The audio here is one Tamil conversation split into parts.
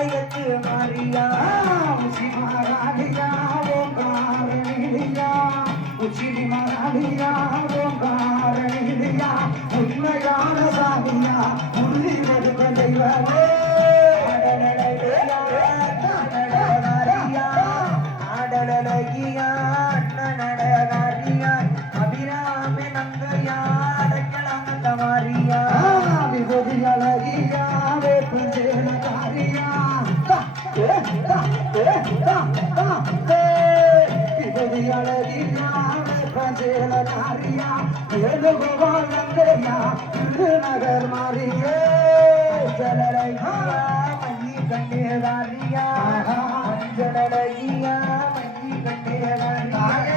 ஆலயத்து மாறியா? உச்சிமாராடியா ஓம் காரணியா உச்சிடி மாராடியா ஓம் காரணியா உண்மையான சாமியா? உள்ளி வருவ தெய்வமே. திருநகர் மாறியே ஜனரை மங்கி கண்ணீராரியா ஜனரையா மங்கி கண்ணீராயனோட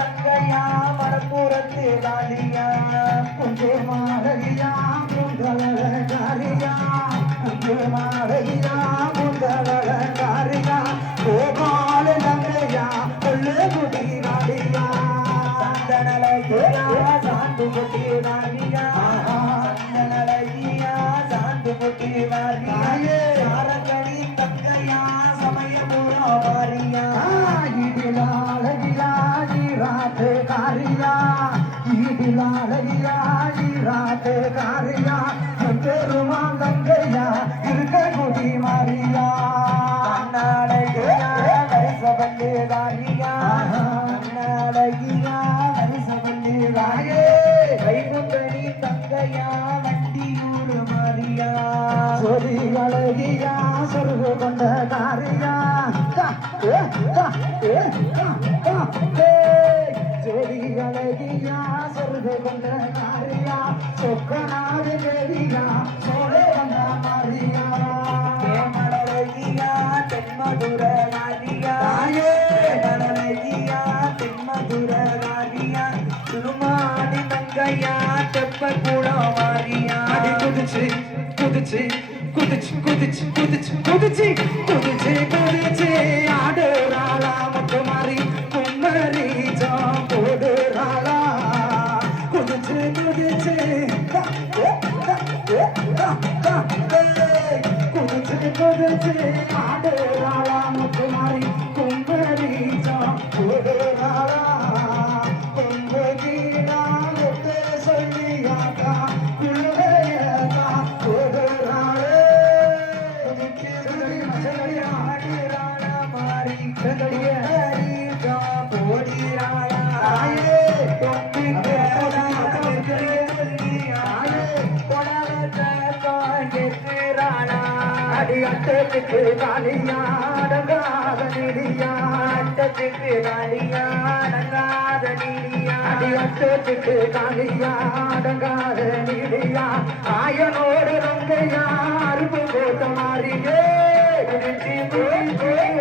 நங்கையா மரப்புறத்தே தாலியா கொஞ்சே மாறலியா சொருகு கொண்ட தாரியா ஜோதி அழகியா சொருகு கொண்ட தாரியா சொக்கனாடு தேவியா சோழே வந்த மாரியா மடலகியா தென்மதுர ராஜியா மடலகியா தென்மதுர ராஜியா சுருமாடி தங்கையா தெப்ப குளவாரியா குதிச்சு குதிச்சு குதிச்சு குதிச்சு குதிச்சு குதிச்சு குதிச்சு ஆடுறாளா முட்டு மாறி கும்மரி ஜாம் போடுறாளா குதிச்சு குதிச்சு குதிச்சு குதிச்சு ஆடுறாளா முட்டு ஆட்டத்துக்கு தாலியாடங்காத நிதியாட்டத்துக்கு தாலியாடங்காத நிதியா அடியாட்டத்துக்கு தாலியாடங்காத நிதியா ஆயனோட ரங்க யாரு போட்ட மாறியே குடிச்சு போய் போய்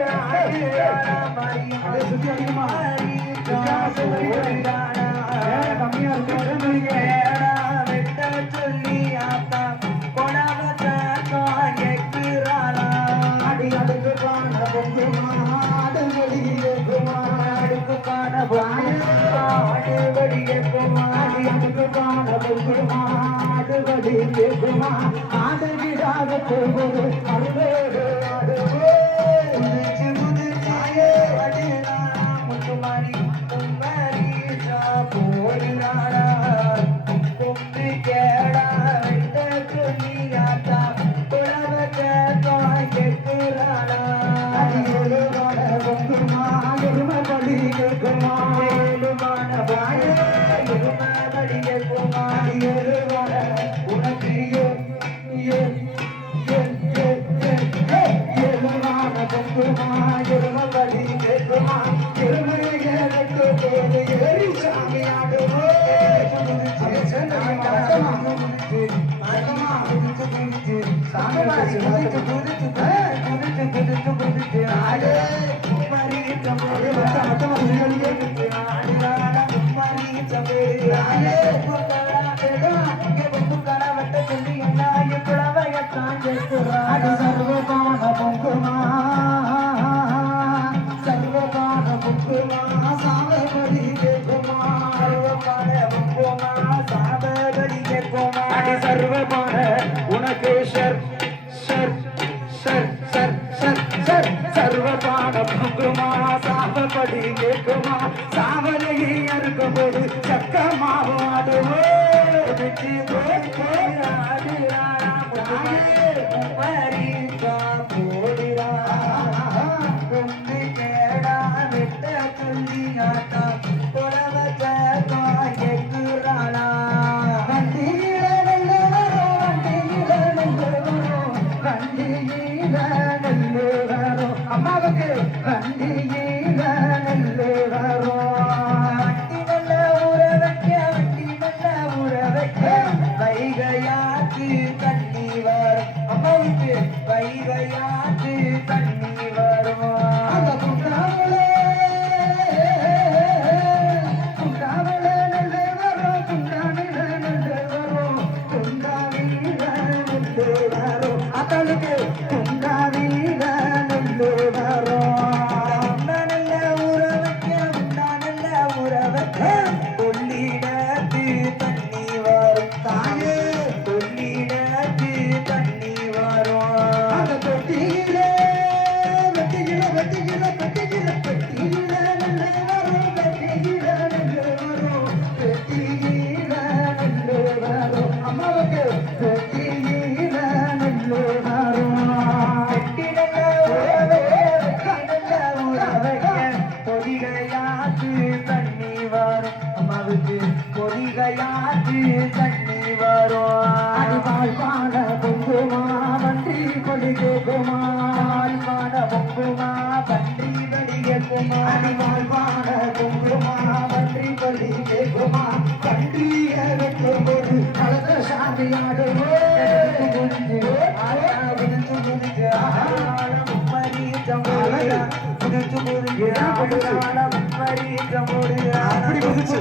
அதிகமா. கம்மியா இருக்கும் ஆடுபடி எப்பமா எங்குமான பொங்குமா ஆடுபடி எப்பமா ஆடுகிடாத போகுது அருவேடு ஆடுவே Yeah. ஷர் பொங்குமா சாவபடி கேட்குமா? சாவலையை அறுக்கும்போது சக்கமாவும் அதுவோ விட்டு அம்மாவுக்கு. வண்டியில பொதிகையாத்து தண்ணி வரும் அடிவாள் பாட பொங்குமா வண்டி கொடி கேக்குமா ஆழ்வான பொங்குமா பன்றி வடிகக்குமா அடிவாள் பாட பொங்குமா வண்டி கொடி கேக்குமா கண்டிய வெட்டும்போது கலந்த சாமியாடுவோ அப்படி குதிச்சு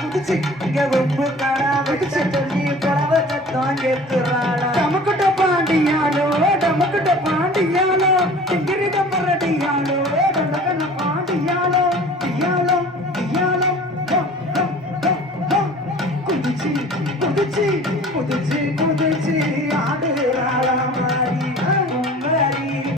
குதிச்சு இங்க ஒப்பு காடா வெடிச்சு சொல்லி புடவ சத்தம் கேட்டுறாடா டமக்குட்ட பாண்டியாலோ டமக்குட்ட